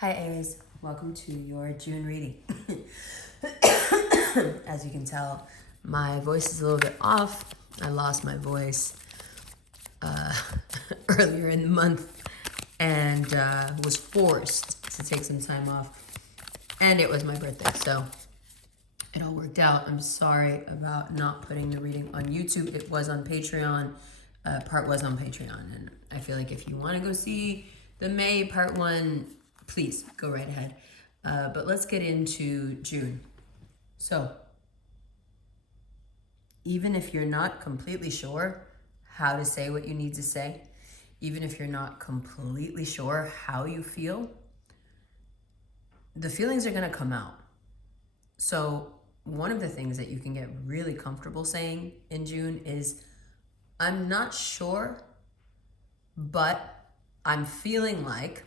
Hi Aries, welcome to your June reading. As you can tell, my voice is a little bit off. I lost my voice earlier in the month and was forced to take some time off. And it was my birthday, so it all worked out. I'm sorry about not putting the reading on YouTube. It was on Patreon. Part was on Patreon, and I feel like if you want to go see the May part 1, please go right ahead. But let's get into June. So, even if you're not completely sure how to say what you need to say, even if you're not completely sure how you feel, the feelings are going to come out. So, one of the things that you can get really comfortable saying in June is, I'm not sure, but I'm feeling like.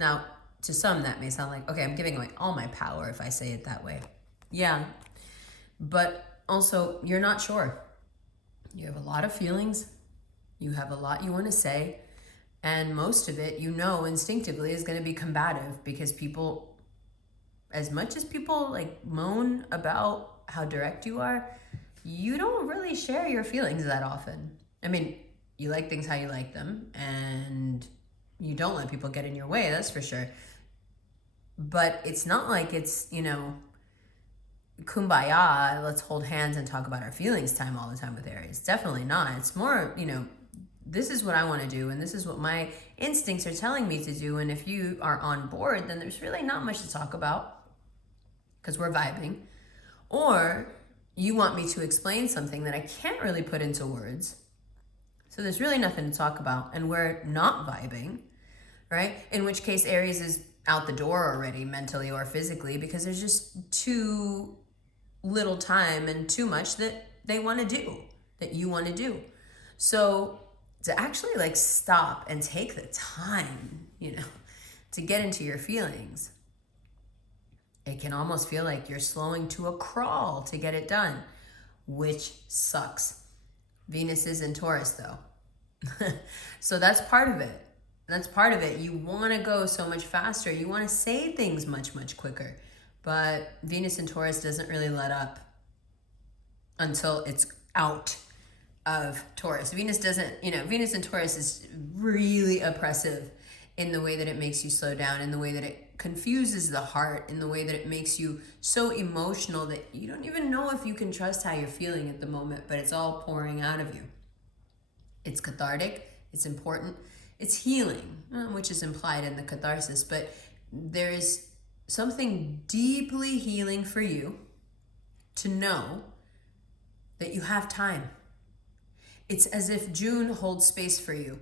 Now, to some, that may sound like, okay, I'm giving away all my power if I say it that way. Yeah, but also, you're not sure. You have a lot of feelings. You have a lot you want to say. And most of it, you know, instinctively is going to be combative because people, as much as people like moan about how direct you are, you don't really share your feelings that often. I mean, you like things how you like them, and you don't let people get in your way, that's for sure. But it's not like it's, kumbaya, let's hold hands and talk about our feelings time all the time with Aries. Definitely not. It's more, this is what I want to do, and this is what my instincts are telling me to do. And if you are on board, then there's really not much to talk about because we're vibing. Or you want me to explain something that I can't really put into words. So there's really nothing to talk about, and we're not vibing, right? In which case Aries is out the door already, mentally or physically, because there's just too little time and too much that they want to do, that you want to do. So to actually like stop and take the time, to get into your feelings, it can almost feel like you're slowing to a crawl to get it done, which sucks. Venus is in Taurus though. So that's part of it. That's part of it. You want to go so much faster. You want to say things much, much quicker. But Venus in Taurus doesn't really let up until it's out of Taurus. Venus in Taurus is really oppressive in the way that it makes you slow down, in the way that it confuses the heart, in the way that it makes you so emotional that you don't even know if you can trust how you're feeling at the moment, but it's all pouring out of you. It's cathartic, it's important, it's healing, which is implied in the catharsis, but there is something deeply healing for you to know that you have time. It's as if June holds space for you.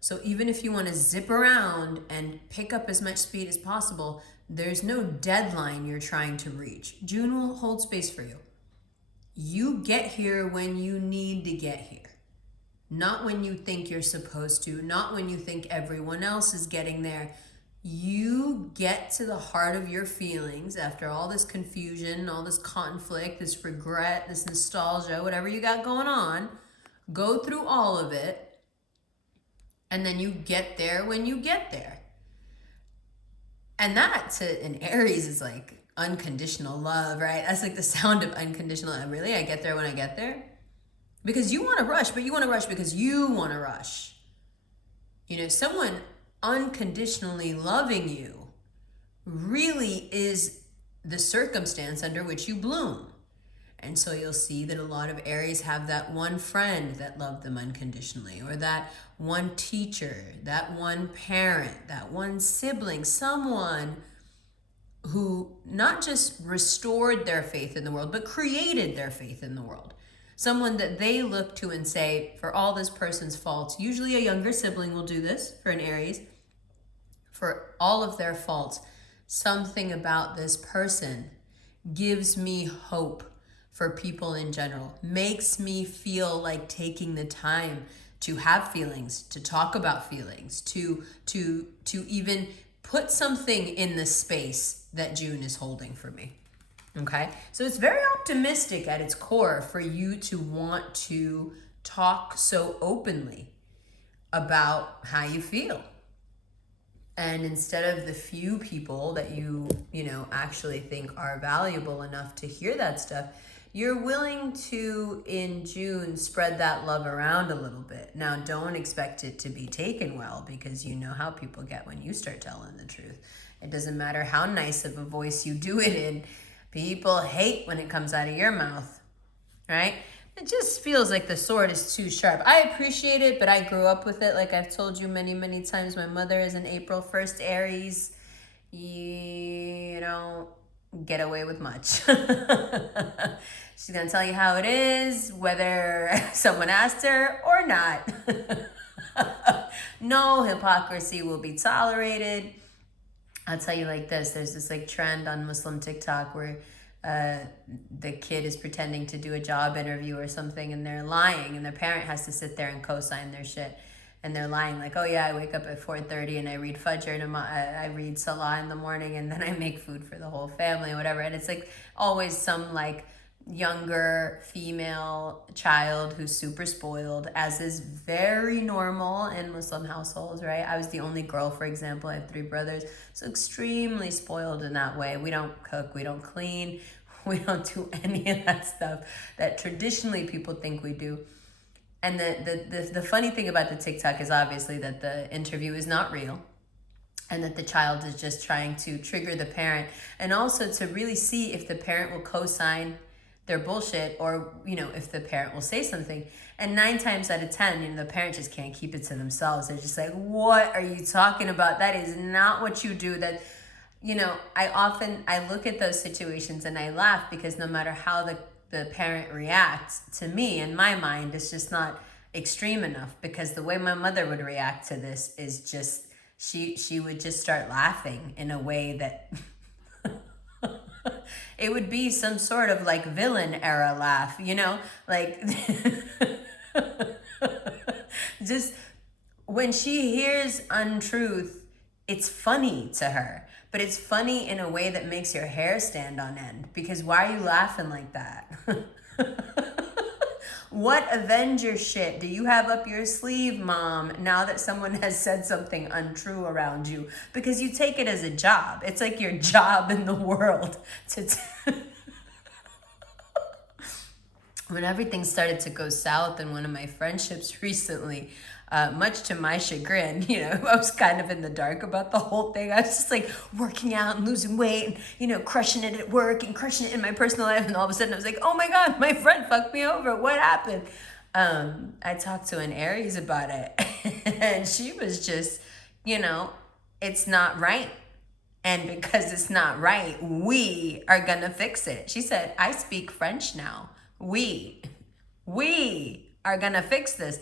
So even if you want to zip around and pick up as much speed as possible, there's no deadline you're trying to reach. June will hold space for you. You get here when you need to get here. Not when you think you're supposed to, not when you think everyone else is getting there. You get to the heart of your feelings after all this confusion, all this conflict, this regret, this nostalgia, whatever you got going on. Go through all of it. And then you get there when you get there. And that to an Aries is like unconditional love, right? That's like the sound of unconditional love. Really, I get there when I get there. Because you want to rush, but you want to rush because you want to rush. Someone unconditionally loving you really is the circumstance under which you bloom. And so you'll see that a lot of Aries have that one friend that loved them unconditionally, or that one teacher, that one parent, that one sibling, someone who not just restored their faith in the world, but created their faith in the world. Someone that they look to and say, for all this person's faults, usually a younger sibling will do this for an Aries, for all of their faults, something about this person gives me hope for people in general, makes me feel like taking the time to have feelings, to talk about feelings, to even put something in the space that June is holding for me. Okay? So it's very optimistic at its core for you to want to talk so openly about how you feel. And instead of the few people that you actually think are valuable enough to hear that stuff, you're willing to, in June, spread that love around a little bit. Now, don't expect it to be taken well, because you know how people get when you start telling the truth. It doesn't matter how nice of a voice you do it in. People hate when it comes out of your mouth, right? It just feels like the sword is too sharp. I appreciate it, but I grew up with it. Like I've told you many, many times, my mother is an April 1st Aries. You don't get away with much. She's going to tell you how it is, whether someone asked her or not. No hypocrisy will be tolerated. I'll tell you like this. There's this like trend on Muslim TikTok where the kid is pretending to do a job interview or something, and they're lying, and their parent has to sit there and co-sign their shit, and they're lying like, oh yeah, I wake up at 4:30 and I read Fajr and I read Salah in the morning, and then I make food for the whole family or whatever. And it's like always some like younger female child who's super spoiled, as is very normal in Muslim households, right? I was the only girl, for example. I have 3 brothers, so extremely spoiled in that way. We don't cook, we don't clean, we don't do any of that stuff that traditionally people think we do. And the funny thing about the TikTok is obviously that the interview is not real, and that the child is just trying to trigger the parent, and also to really see if the parent will co-sign their bullshit, or if the parent will say something. And 9 times out of 10, the parent just can't keep it to themselves. They're just like, what are you talking about? That is not what you do. That I look at those situations and I laugh, because no matter how the parent reacts, to me, in my mind, it's just not extreme enough. Because the way my mother would react to this is just, she would just start laughing in a way that it would be some sort of like villain era laugh, like just when she hears untruth, it's funny to her, but it's funny in a way that makes your hair stand on end, because why are you laughing like that? What Avenger shit do you have up your sleeve, Mom, now that someone has said something untrue around you? Because you take it as a job. It's like your job in the world to when everything started to go south in one of my friendships recently, much to my chagrin, I was kind of in the dark about the whole thing. I was just like working out and losing weight and, crushing it at work and crushing it in my personal life. And all of a sudden I was like, oh my God, my friend fucked me over. What happened? I talked to an Aries about it and she was just, it's not right. And because it's not right, we are gonna fix it. She said, I speak French now. We are gonna fix this.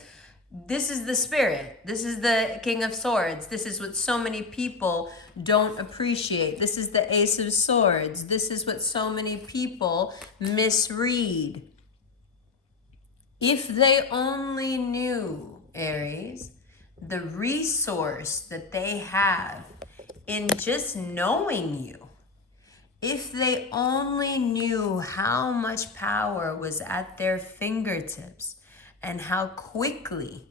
This is the spirit. This is the King of Swords. This is what so many people don't appreciate. This is the Ace of Swords. This is what so many people misread. If they only knew, Aries, the resource that they have in just knowing you, if they only knew how much power was at their fingertips, and how quickly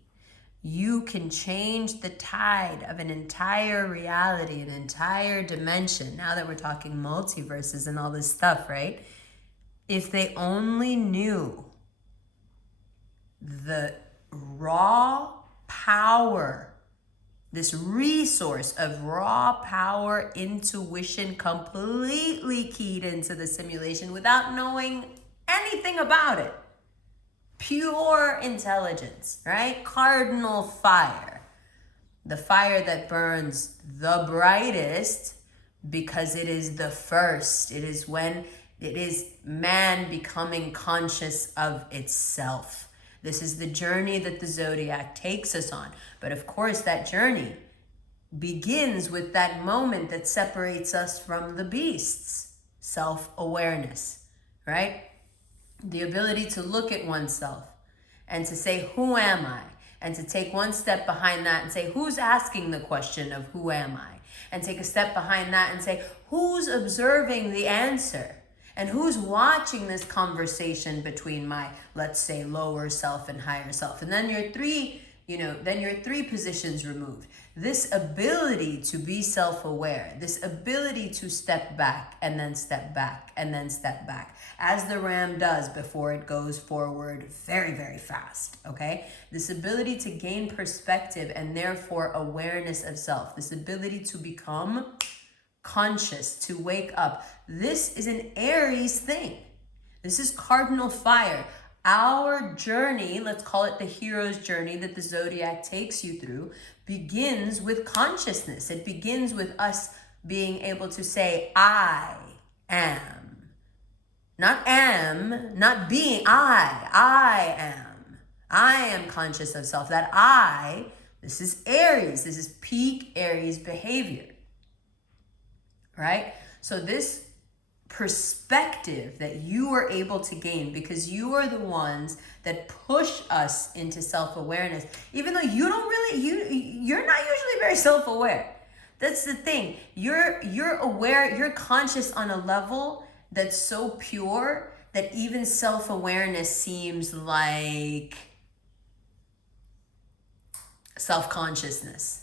you can change the tide of an entire reality, an entire dimension, now that we're talking multiverses and all this stuff, right? If they only knew the raw power, this resource of raw power, intuition, completely keyed into the simulation without knowing anything about it. Pure intelligence, right? Cardinal fire. The fire that burns the brightest because it is the first. It is when it is man becoming conscious of itself. This is the journey that the zodiac takes us on. But of course, that journey begins with that moment that separates us from the beasts. Self-awareness, right? The ability to look at oneself and to say, who am I? And to take one step behind that and say, who's asking the question of who am I? And take a step behind that and say, who's observing the answer? And who's watching this conversation between my, let's say, lower self and higher self? And then you're three positions removed. This ability to be self-aware, this ability to step back and then step back and then step back, as the ram does before it goes forward very, very fast, okay? This ability to gain perspective and therefore awareness of self, this ability to become conscious, to wake up. This is an Aries thing. This is cardinal fire. Our journey, let's call it the hero's journey that the zodiac takes you through, begins with consciousness. It begins with us being able to say, I am. Not am, not being, I am. I am conscious of self. That I, this is Aries. This is peak Aries behavior. Right? So this perspective that you are able to gain, because you are the ones that push us into self-awareness, even though you don't really, you're not usually very self-aware. That's the thing. You're aware, you're conscious on a level that's so pure that even self-awareness seems like self-consciousness.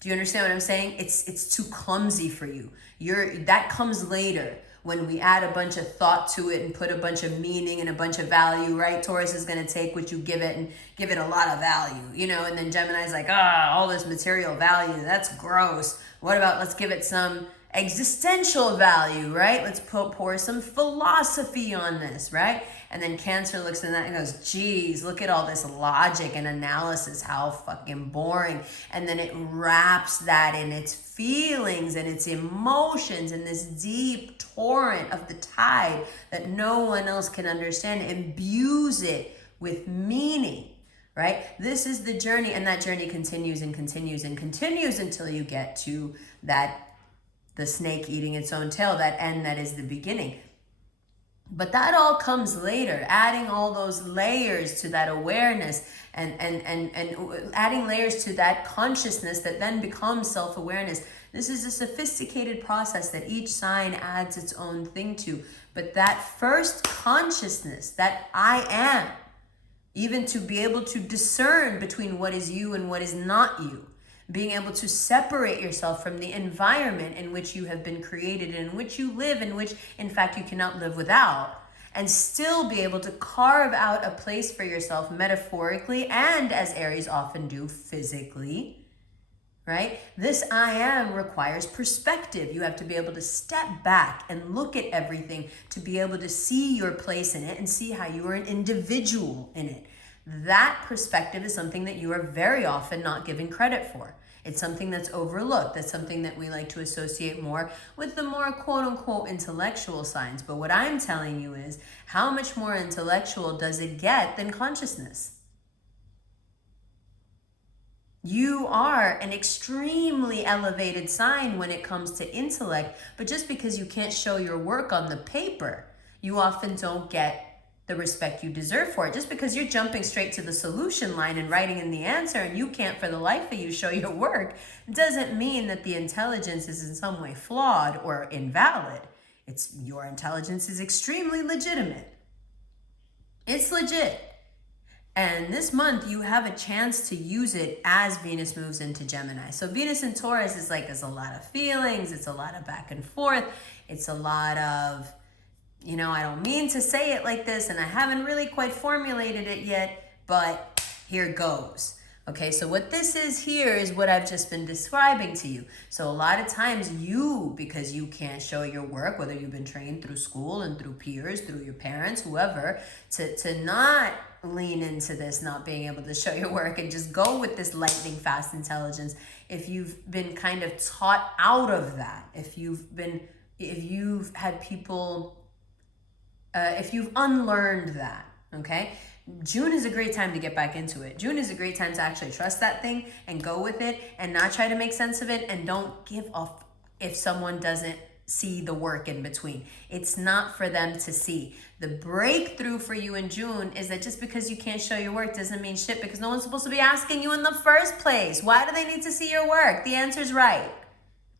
Do you understand what I'm saying? It's too clumsy for you. That comes later when we add a bunch of thought to it and put a bunch of meaning and a bunch of value, right? Taurus is going to take what you give it and give it a lot of value, and then Gemini's like, all this material value, that's gross. What about, let's give it some existential value, right? Let's pour some philosophy on this, right? And then Cancer looks at that and goes, geez, look at all this logic and analysis, how fucking boring. And then it wraps that in its feelings and its emotions and this deep torrent of the tide that no one else can understand, imbues it with meaning, right? This is the journey, and that journey continues and continues and continues until you get to the snake eating its own tail, that end that is the beginning. But that all comes later, adding all those layers to that awareness and adding layers to that consciousness that then becomes self-awareness. This is a sophisticated process that each sign adds its own thing to. But that first consciousness, that I am, even to be able to discern between what is you and what is not you, being able to separate yourself from the environment in which you have been created, in which you live, in which, in fact, you cannot live without, and still be able to carve out a place for yourself metaphorically and, as Aries often do, physically, right? This I am requires perspective. You have to be able to step back and look at everything to be able to see your place in it and see how you are an individual in it. That perspective is something that you are very often not given credit for. It's something that's overlooked. That's something that we like to associate more with the more quote unquote intellectual signs. But what I'm telling you is, how much more intellectual does it get than consciousness? You are an extremely elevated sign when it comes to intellect, but just because you can't show your work on the paper, you often don't get the respect you deserve for it. Just because you're jumping straight to the solution line and writing in the answer and you can't for the life of you show your work, doesn't mean that the intelligence is in some way flawed or invalid. Your intelligence is extremely legitimate. It's legit. And this month you have a chance to use it as Venus moves into Gemini. So Venus in Taurus is like, there's a lot of feelings, it's a lot of back and forth, it's a lot of, I don't mean to say it like this, and I haven't really quite formulated it yet, but here goes. Okay, so what this is here is what I've just been describing to you. So a lot of times because you can't show your work, whether you've been trained through school and through peers, through your parents, whoever, to not lean into this, not being able to show your work and just go with this lightning fast intelligence. If you've been kind of taught out of that, if you've had people, if you've unlearned that, okay? June is a great time to get back into it. June is a great time to actually trust that thing and go with it and not try to make sense of it, and don't give up if someone doesn't see the work in between. It's not for them to see. The breakthrough for you in June is that just because you can't show your work doesn't mean shit, because no one's supposed to be asking you in the first place. Why do they need to see your work? The answer's right.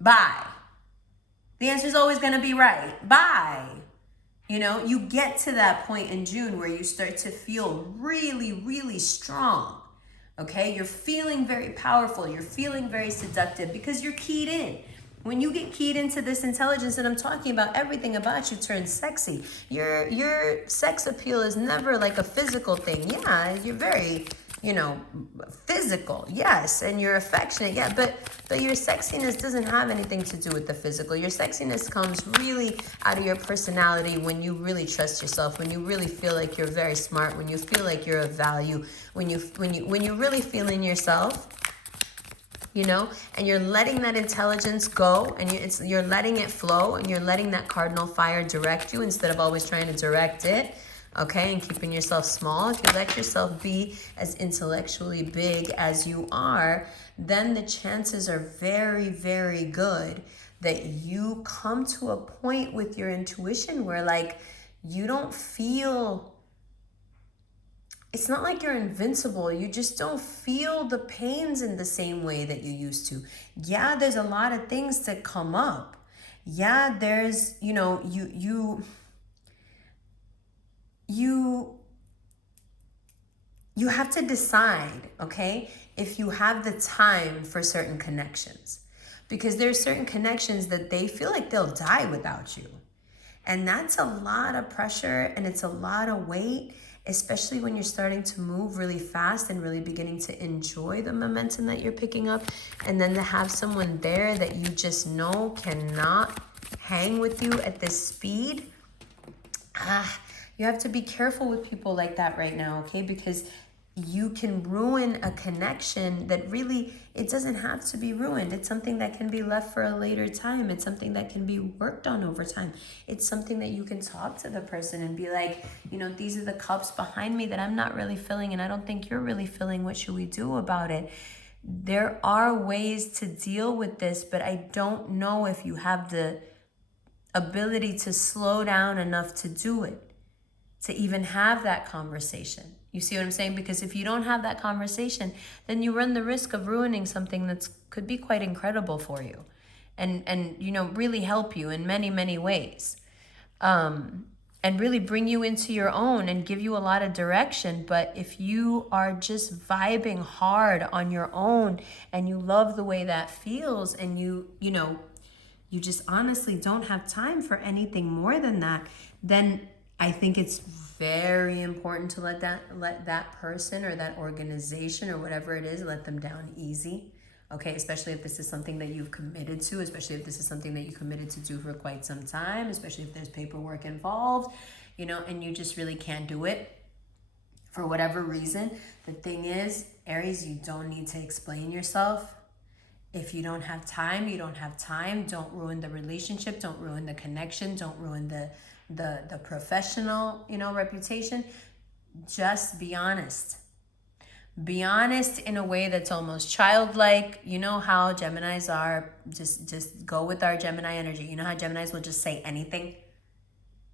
Bye. The answer's always going to be right. Bye. You get to that point in June where you start to feel really, really strong, Okay, you're feeling very powerful, you're feeling very seductive because you're keyed in. When you get keyed into this intelligence that I'm talking about, everything about you turns sexy. Your sex appeal is never like a physical thing. Yeah, you're very, physical, yes, and you're affectionate, yeah, but your sexiness doesn't have anything to do with the physical. Your sexiness comes really out of your personality when you really trust yourself, when you really feel like you're very smart, when you feel like you're of value, when you really feel in yourself, and you're letting that intelligence go, and you're letting it flow, and you're letting that cardinal fire direct you instead of always trying to direct it, okay, and keeping yourself small. If you let yourself be as intellectually big as you are, then the chances are very, very good that you come to a point with your intuition where, like, you don't feel... It's not like you're invincible. You just don't feel the pains in the same way that you used to. Yeah, there's a lot of things that come up. Yeah, there's, you have to decide, okay, if you have the time for certain connections. Because there's certain connections that they feel like they'll die without you. And that's a lot of pressure, and it's a lot of weight, especially when you're starting to move really fast and really beginning to enjoy the momentum that you're picking up. And then to have someone there that you just know cannot hang with you at this speed. You have to be careful with people like that right now, okay? Because you can ruin a connection that really, it doesn't have to be ruined. It's something that can be left for a later time. It's something that can be worked on over time. It's something that you can talk to the person and be like, these are the cups behind me that I'm not really filling, and I don't think you're really filling. What should we do about it? There are ways to deal with this, but I don't know if you have the ability to slow down enough to do it, to even have that conversation. You see what I'm saying? Because if you don't have that conversation, then you run the risk of ruining something that could be quite incredible for you, and really help you in many, many ways, and really bring you into your own and give you a lot of direction. But if you are just vibing hard on your own and you love the way that feels, and you just honestly don't have time for anything more than that, then I think it's very important to let that person or that organization or whatever it is, let them down easy. Okay, especially if this is something that you've committed to, especially if this is something that you committed to do for quite some time, especially if there's paperwork involved, and you just really can't do it for whatever reason. The thing is, Aries, you don't need to explain yourself. If you don't have time, you don't have time. Don't ruin the relationship. Don't ruin the connection. Don't ruin the professional, reputation. Just be honest. Be honest in a way that's almost childlike. You know how Geminis are. Just go with our Gemini energy. You know how Geminis will just say anything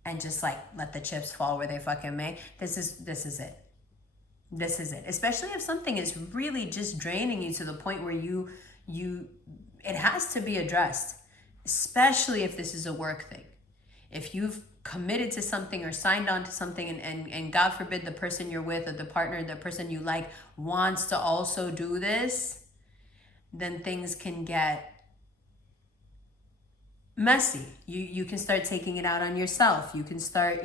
and just like let the chips fall where they fucking may. This is it. This is it. Especially if something is really just draining you to the point where it has to be addressed. Especially if this is a work thing. If you've committed to something or signed on to something, and God forbid the person you're with or the partner, the person you like wants to also do this, then things can get messy. You can start taking it out on yourself. You can start,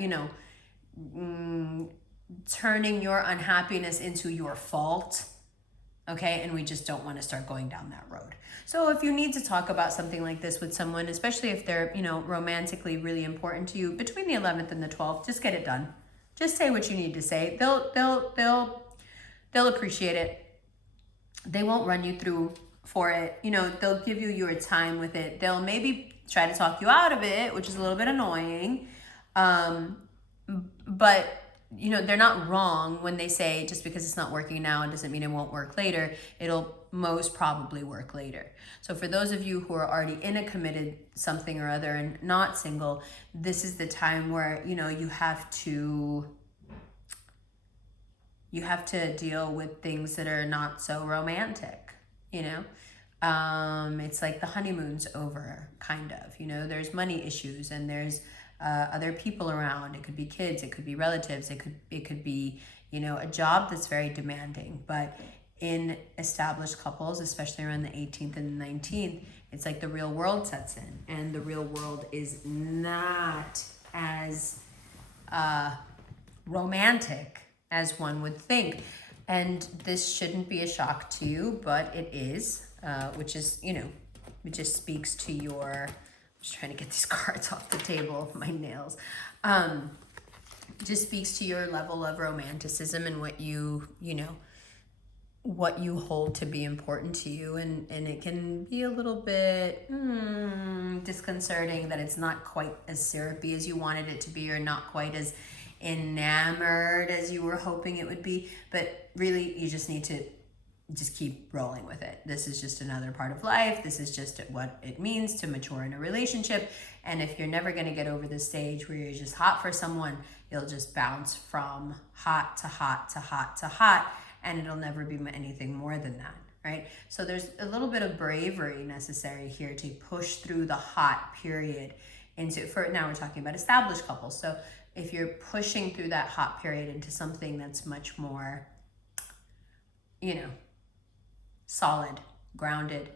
turning your unhappiness into your fault. Okay, and we just don't want to start going down that road. So if you need to talk about something like this with someone, especially if they're, romantically really important to you, between the 11th and the 12th, just get it done. Just say what you need to say. They'll appreciate it. They won't run you through for it. They'll give you your time with it. They'll maybe try to talk you out of it, which is a little bit annoying. But they're not wrong when they say just because it's not working now, it doesn't mean it won't work later. It'll most probably work later. So for those of you who are already in a committed something or other and not single, this is the time where, you have to deal with things that are not so romantic, It's like the honeymoon's over, kind of, there's money issues, and there's other people around. It could be kids, it could be relatives, it could be, a job that's very demanding. But in established couples, especially around the 18th and the 19th, it's like the real world sets in, and the real world is not as romantic as one would think. And this shouldn't be a shock to you, but it is, which is, you know, it just speaks to your, I'm just trying to get these cards off the table, my nails. Just speaks to your level of romanticism and what you know, what you hold to be important to you. And it can be a little bit disconcerting that it's not quite as syrupy as you wanted it to be, or not quite as enamored as you were hoping it would be. But really, you just need to just keep rolling with it. This is just another part of life. This is just what it means to mature in a relationship. And if you're never going to get over the stage where you're just hot for someone, you'll just bounce from hot to hot to hot to hot, and it'll never be anything more than that, right? So there's a little bit of bravery necessary here to push through the hot period into, for now we're talking about established couples. So if you're pushing through that hot period into something that's much more, you know, solid, grounded,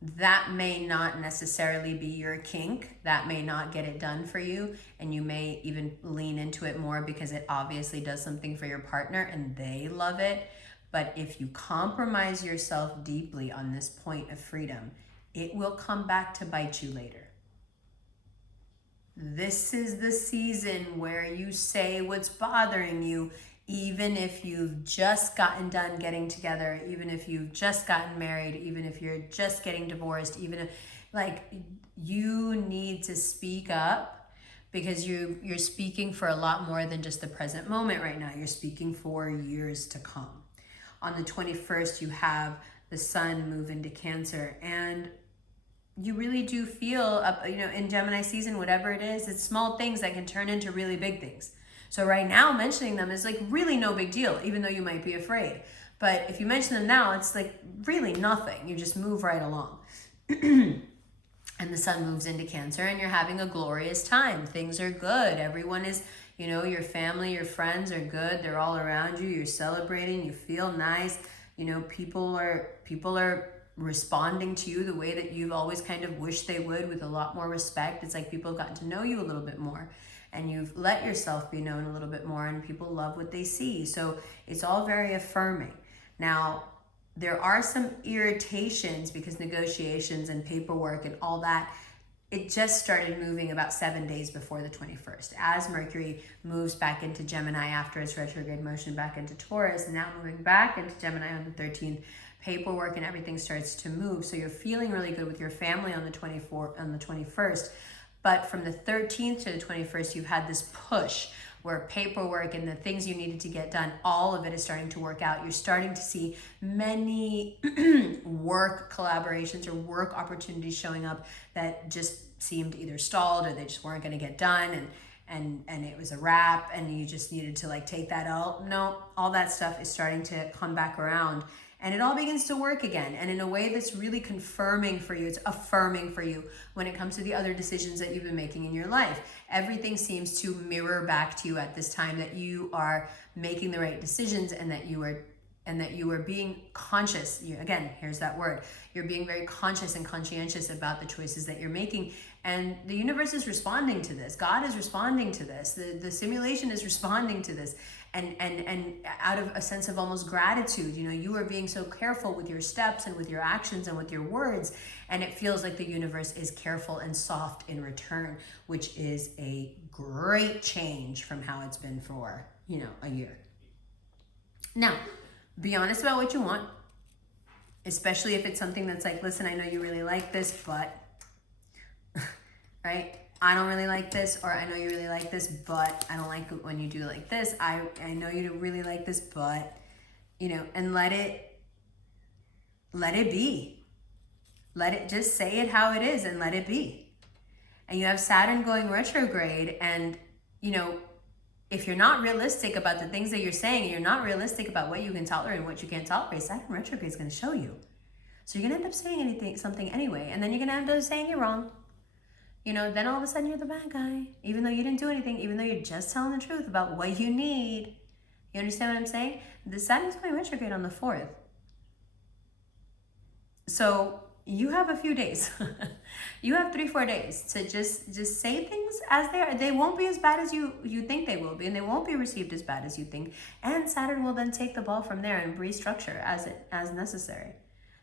that may not necessarily be your kink. That may not get it done for you, and you may even lean into it more because it obviously does something for your partner and they love it. But if you compromise yourself deeply on this point of freedom, it will come back to bite you later. This is the season where you say what's bothering you, even if you've just gotten done getting together, even if you've just gotten married, even if you're just getting divorced, even if, like, you need to speak up, because you're speaking for a lot more than just the present moment right now. You're speaking for years to come. On the 21st, you have the sun move into Cancer, and you really do feel, you know, in Gemini season, whatever it is, it's small things that can turn into really big things. So right now, mentioning them is like really no big deal, even though you might be afraid. But if you mention them now, it's like really nothing. You just move right along. And the sun moves into Cancer, and you're having a glorious time. Things are good. Everyone is, you know, your family, your friends are good. They're all around you. You're celebrating. You feel nice. You know, people are responding to you the way that you've always kind of wished they would, with a lot more respect. It's like people have gotten to know you a little bit more, and you've let yourself be known a little bit more, and people love what they see. So it's all very affirming. Now, there are some irritations because negotiations and paperwork and all that, it just started moving about 7 days before the 21st. As Mercury moves back into Gemini after its retrograde motion back into Taurus, and now moving back into Gemini on the 13th, paperwork and everything starts to move. So you're feeling really good with your family on the 21st. But from the 13th to the 21st, you've had this push where paperwork and the things you needed to get done, all of it is starting to work out. You're starting to see many work collaborations or work opportunities showing up that just seemed either stalled or they just weren't going to get done, and it was a wrap, and you just needed to like take that out. No, all that stuff is starting to come back around. And it all begins to work again, and in a way that's really confirming for you. It's affirming for you when it comes to the other decisions that you've been making in your life. Everything seems to mirror back to you at this time that you are making the right decisions, and that you are being conscious. Again, here's that word. You're being very conscious and conscientious about the choices that you're making. And the universe is responding to this. God is responding to this. The simulation is responding to this. And out of a sense of almost gratitude, you know, you are being so careful with your steps and with your actions and with your words, and it feels like the universe is careful and soft in return, which is a great change from how it's been for, you know, a year. Now, be honest about what you want, especially if it's something that's like, listen, I know you really like this, but, right? I don't really like this, or I know you really like this, but I don't like it when you do like this. I know you really like this, but, you know, and let it be. Let it, just say it how it is and let it be. And you have Saturn going retrograde, and, you know, if you're not realistic about the things that you're saying, and you're not realistic about what you can tolerate and what you can't tolerate, Saturn retrograde is going to show you. So you're going to end up saying something anyway, and then you're going to end up saying you're wrong. You know, then all of a sudden you're the bad guy, even though you didn't do anything, even though you're just telling the truth about what you need. You understand what I'm saying? The Saturn is going retrograde on the 4th. So you have a few days. You have 3-4 days to just say things as they are. They won't be as bad as you think they will be, and they won't be received as bad as you think. And Saturn will then take the ball from there and restructure as necessary.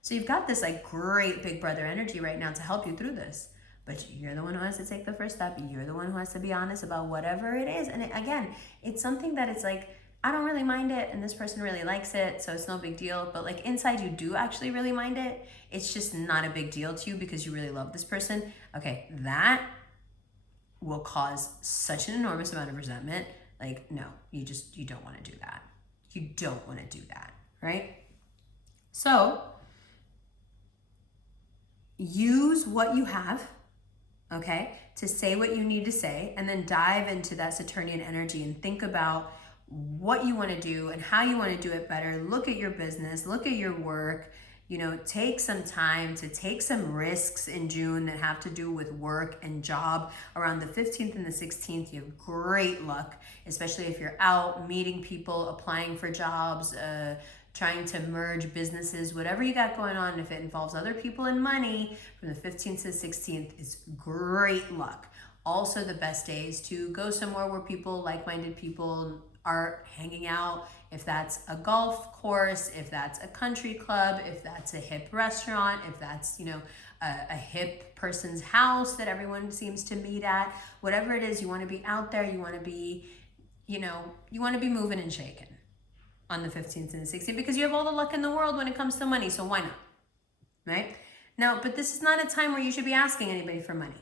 So you've got this like great big brother energy right now to help you through this. But you're the one who has to take the first step. You're the one who has to be honest about whatever it is. And again, it's something that it's like, I don't really mind it, and this person really likes it, so it's no big deal. But like inside you do actually really mind it. It's just not a big deal to you because you really love this person. Okay, that will cause such an enormous amount of resentment. Like, no, you don't want to do that. You don't want to do that, right? So use what you have, okay, to say what you need to say, and then dive into that Saturnian energy and think about what you want to do and how you want to do it better. Look at your business, look at your work, take some time to take some risks in June that have to do with work and job. Around the 15th and the 16th, you have great luck, especially if you're out meeting people, applying for jobs, trying to merge businesses, whatever you got going on. If it involves other people and money, from the 15th to the 16th is great luck. Also the best days to go somewhere where people, like-minded people, are hanging out. If that's a golf course, if that's a country club, if that's a hip restaurant, if that's, a hip person's house that everyone seems to meet at, whatever it is, you want to be out there, you want to be, you want to be moving and shaking on the 15th and the 16th because you have all the luck in the world when it comes to money. So why not? Right? Now, but this is not a time where you should be asking anybody for money.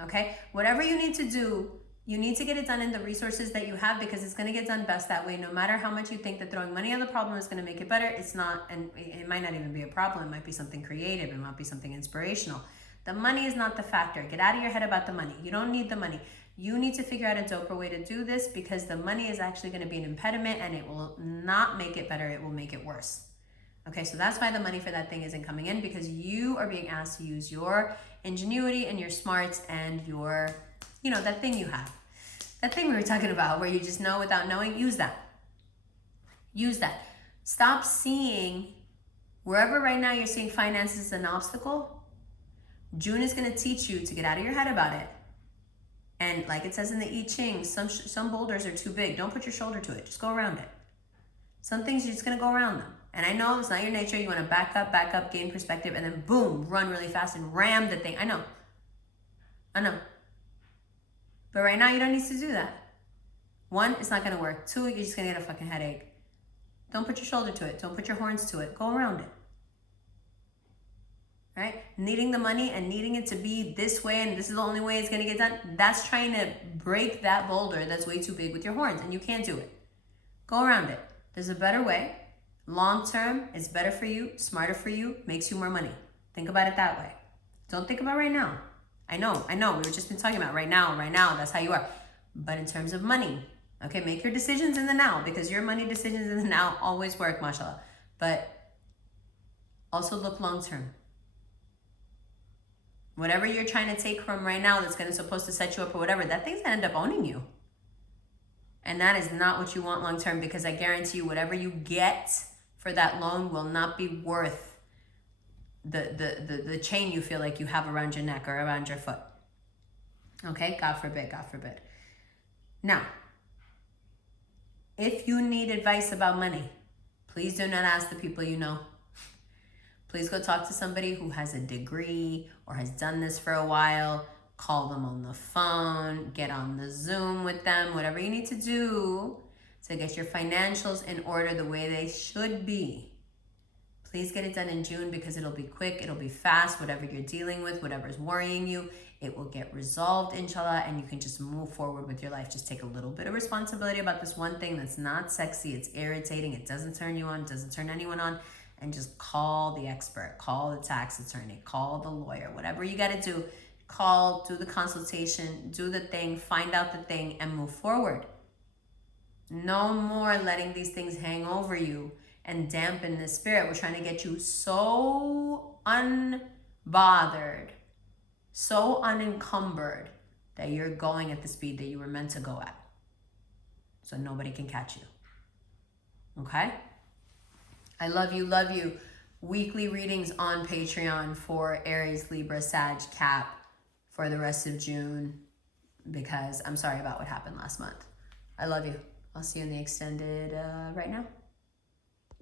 Okay? Whatever you need to do, you need to get it done in the resources that you have because it's going to get done best that way. No matter how much you think that throwing money on the problem is going to make it better, it's not, and it might not even be a problem. It might be something creative. It might be something inspirational. The money is not the factor. Get out of your head about the money. You don't need the money. You need to figure out a doper way to do this because the money is actually going to be an impediment and it will not make it better. It will make it worse. Okay, so that's why the money for that thing isn't coming in because you are being asked to use your ingenuity and your smarts and your, that thing you have. That thing we were talking about where you just know without knowing, use that. Use that. Stop seeing, wherever right now you're seeing finances as an obstacle, June is going to teach you to get out of your head about it. And like it says in the I Ching, some boulders are too big. Don't put your shoulder to it. Just go around it. Some things you're just going to go around them. And I know it's not your nature. You want to back up, gain perspective, and then boom, run really fast and ram the thing. I know. But right now, you don't need to do that. 1, it's not going to work. 2, you're just going to get a fucking headache. Don't put your shoulder to it. Don't put your horns to it. Go around it. Right? Needing the money and needing it to be this way and this is the only way it's going to get done, that's trying to break that boulder that's way too big with your horns, and you can't do it. Go around it. There's a better way. Long term, it's better for you, smarter for you, makes you more money. Think about it that way. Don't think about right now. I know. We were just been talking about right now, that's how you are. But in terms of money, okay, make your decisions in the now because your money decisions in the now always work, mashallah. But also look long term. Whatever you're trying to take from right now that's supposed to set you up or whatever, that thing's going to end up owning you. And that is not what you want long term because I guarantee you whatever you get for that loan will not be worth the chain you feel like you have around your neck or around your foot. Okay? God forbid. Now, if you need advice about money, please do not ask the people you know. Please go talk to somebody who has a degree or has done this for a while. Call them on the phone, get on the Zoom with them, whatever you need to do to get your financials in order the way they should be. Please get it done in June because it'll be quick, it'll be fast, whatever you're dealing with, whatever's worrying you, it will get resolved, inshallah, and you can just move forward with your life. Just take a little bit of responsibility about this one thing that's not sexy, it's irritating, it doesn't turn you on, doesn't turn anyone on, and just call the expert, call the tax attorney, call the lawyer, whatever you got to do. Call, do the consultation, do the thing, find out the thing, and move forward. No more letting these things hang over you and dampen the spirit. We're trying to get you so unbothered, so unencumbered that you're going at the speed that you were meant to go at. So nobody can catch you. Okay? I love you, love you. Weekly readings on Patreon for Aries, Libra, Sag, Cap for the rest of June, because I'm sorry about what happened last month. I love you. I'll see you in the extended right now.